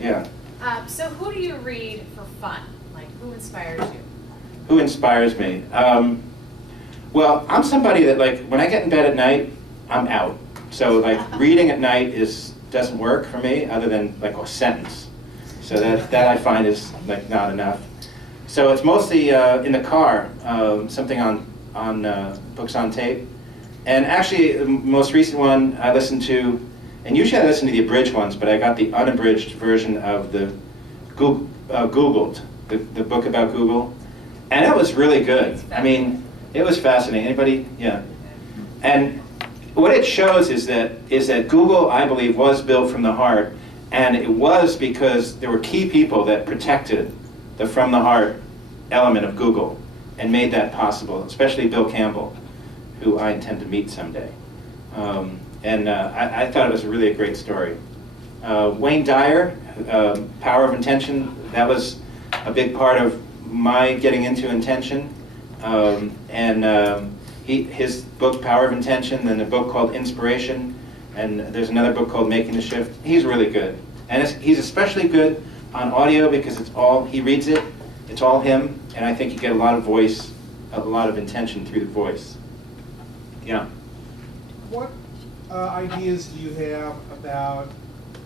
ahead, yeah. So who do you read for fun? Like, who inspires you? Who inspires me? Well, I'm somebody that, like, when I get in bed at night, I'm out. So, like, reading at night doesn't work for me, other than, like, a sentence. So that I find is, like, not enough. So it's mostly in the car, something on books on tape. And actually, the most recent one I listened to, and usually I listen to the abridged ones, but I got the unabridged version of the Googled, the book about Google. And it was really good. I mean, it was fascinating. Anybody? Yeah. And what it shows is that Google, I believe, was built from the heart, and it was because there were key people that protected the from the heart element of Google and made that possible, especially Bill Campbell, who I intend to meet someday. I thought it was really a great story. Wayne Dyer, Power of Intention, that was a big part of my getting into intention. His book, Power of Intention, then a book called Inspiration, and there's another book called Making the Shift. He's really good. And he's especially good on audio because he reads it, it's all him, and I think you get a lot of voice, a lot of intention through the voice. Yeah. What ideas do you have about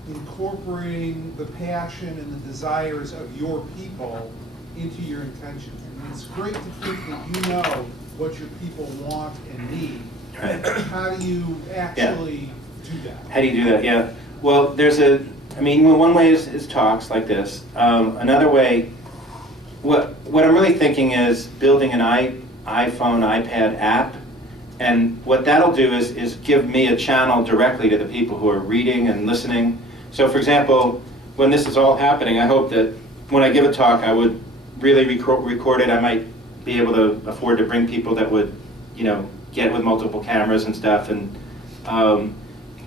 incorporating the passion and the desires of your people into your intentions? I mean, it's great to think that you know what your people want and need. Right. How do you actually do that? How do you do that? Yeah. Well, one way is talks like this. Another way, what I'm really thinking is building an iPhone, iPad app. And what that'll do is give me a channel directly to the people who are reading and listening. So for example, when this is all happening, I hope that when I give a talk, I would really record it. I might be able to afford to bring people that would, get with multiple cameras and stuff and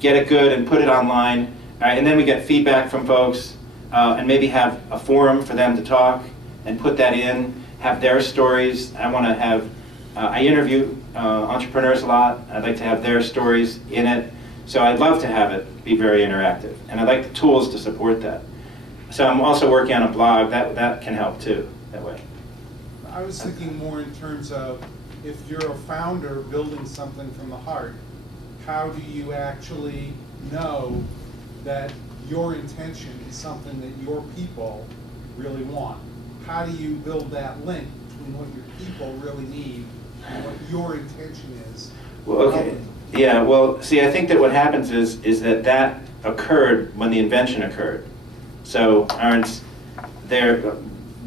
get it good and put it online. And then we get feedback from folks and maybe have a forum for them to talk and put that in, have their stories. I want to have, I interview entrepreneurs a lot. I'd like to have their stories in it. So I'd love to have it be very interactive. And I'd like the tools to support that. So I'm also working on a blog. That can help too, that way. I was thinking more in terms of if you're a founder building something from the heart, how do you actually know that your intention is something that your people really want? How do you build that link between what your people really need and what your intention is? Well, okay. Yeah, well, see, I think that what happens is that occurred when the invention occurred. So,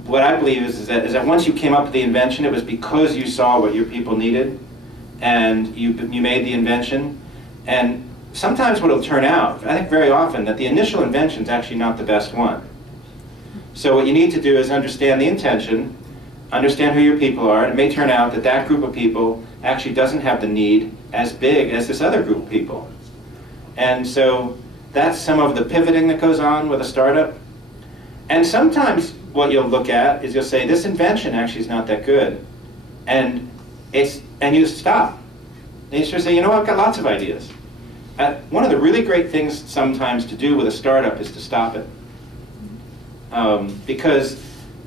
what I believe is that once you came up with the invention, it was because you saw what your people needed, and you made the invention. And sometimes what will turn out, I think very often, that the initial invention is actually not the best one. So what you need to do is understand the intention, understand who your people are. It may turn out that that group of people actually doesn't have the need as big as this other group of people. And so that's some of the pivoting that goes on with a startup. And sometimes what you'll look at is you'll say, this invention actually is not that good. And you stop. And you sort of say, I've got lots of ideas. One of the really great things sometimes to do with a startup is to stop it. Because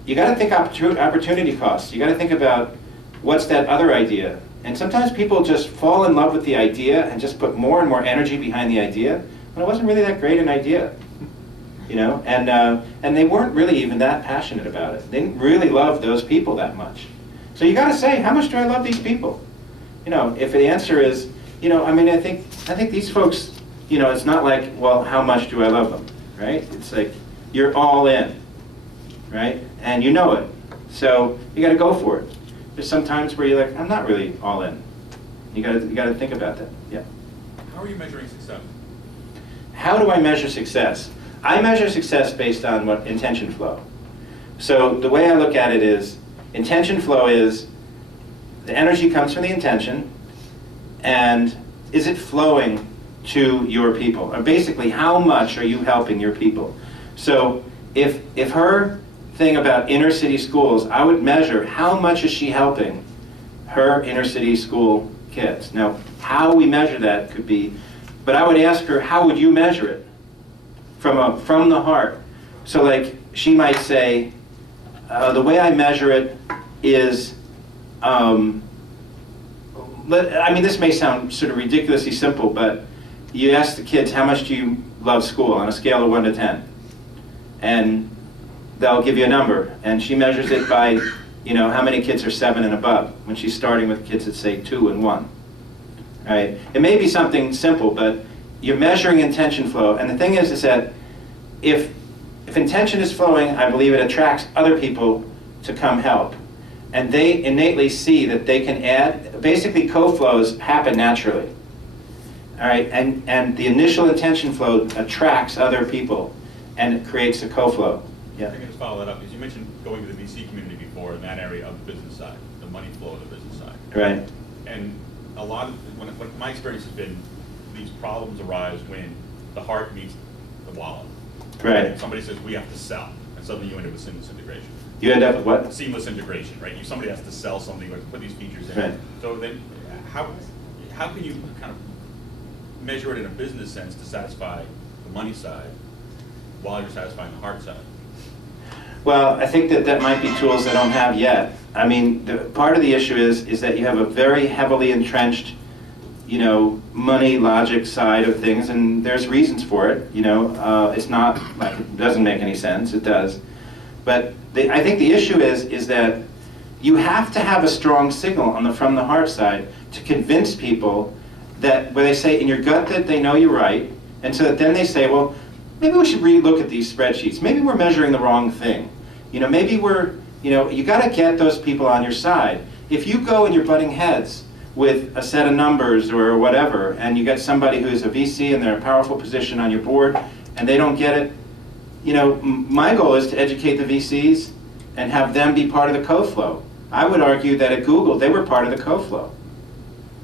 you got to think opportunity costs. You got to think about what's that other idea. And sometimes people just fall in love with the idea and just put more and more energy behind the idea, when it wasn't really that great an idea. And they weren't really even that passionate about it. They didn't really love those people that much. So you got to say, how much do I love these people? If the answer is, I think these folks, it's not like, well, how much do I love them, right? It's like, you're all in, right? And you know it. So you got to go for it. There's some times where you're like, I'm not really all in. You got to think about that. Yeah. How are you measuring success? How do I measure success? I measure success based on what intention flow. So the way I look at it is, intention flow is the energy comes from the intention, and is it flowing to your people? Or basically, how much are you helping your people? So if her thing about inner city schools, I would measure how much is she helping her inner city school kids. Now, how we measure that could be, but I would ask her, how would you measure it? From the heart. So like, she might say, the way I measure it is, I mean, this may sound sort of ridiculously simple, but you ask the kids, how much do you love school on a scale of 1 to 10? And they'll give you a number, and she measures it by, you know, how many kids are 7 and above, when she's starting with kids that say 2 and 1. Right? It may be something simple, but you're measuring intention flow, and the thing is that if intention is flowing, I believe it attracts other people to come help. And they innately see that they can add, basically co-flows happen naturally. All right, and the initial intention flow attracts other people, and it creates a co-flow. Yeah. I can just follow that up, because you mentioned going to the VC community before in that area of the business side, the money flow of the business side. Right. And a lot of, when my experience has been, these problems arise when the heart meets the wallet. Right. Somebody says, we have to sell, and suddenly you end up with seamless integration. You end up with what? Seamless integration, right? Somebody has to sell something, or put these features in. Right. So then, how can you kind of measure it in a business sense to satisfy the money side while you're satisfying the heart side? Well, I think that might be tools they don't have yet. I mean, part of the issue is that you have a very heavily entrenched, you know, money logic side of things, and there's reasons for it. You know, it's not like it doesn't make any sense. It does, but I think the issue is that you have to have a strong signal from the heart side to convince people that where they say in your gut that they know you're right, and so that then they say, well, maybe we should relook at these spreadsheets. Maybe we're measuring the wrong thing. You know, maybe we're, you know, you got to get those people on your side. If you go and you're butting heads with a set of numbers or whatever, and you get somebody who's a VC and they're in a powerful position on your board, and they don't get it, you know, my goal is to educate the VCs and have them be part of the co-flow. I would argue that at Google, they were part of the co-flow.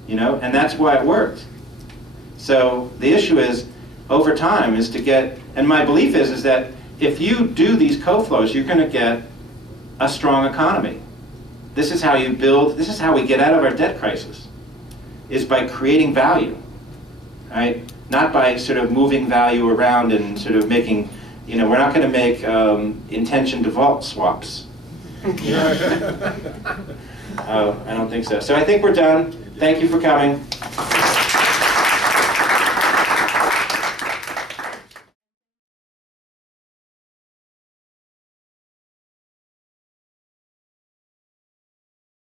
You know, and that's why it worked. So the issue is, over time, is to get, and my belief is that if you do these co-flows, you're going to get a strong economy. This is how you build, this is how we get out of our debt crisis, is by creating value, right? Not by sort of moving value around and sort of making, you know, we're not going to make intention default swaps. I don't think so. So I think we're done. Thank you for coming.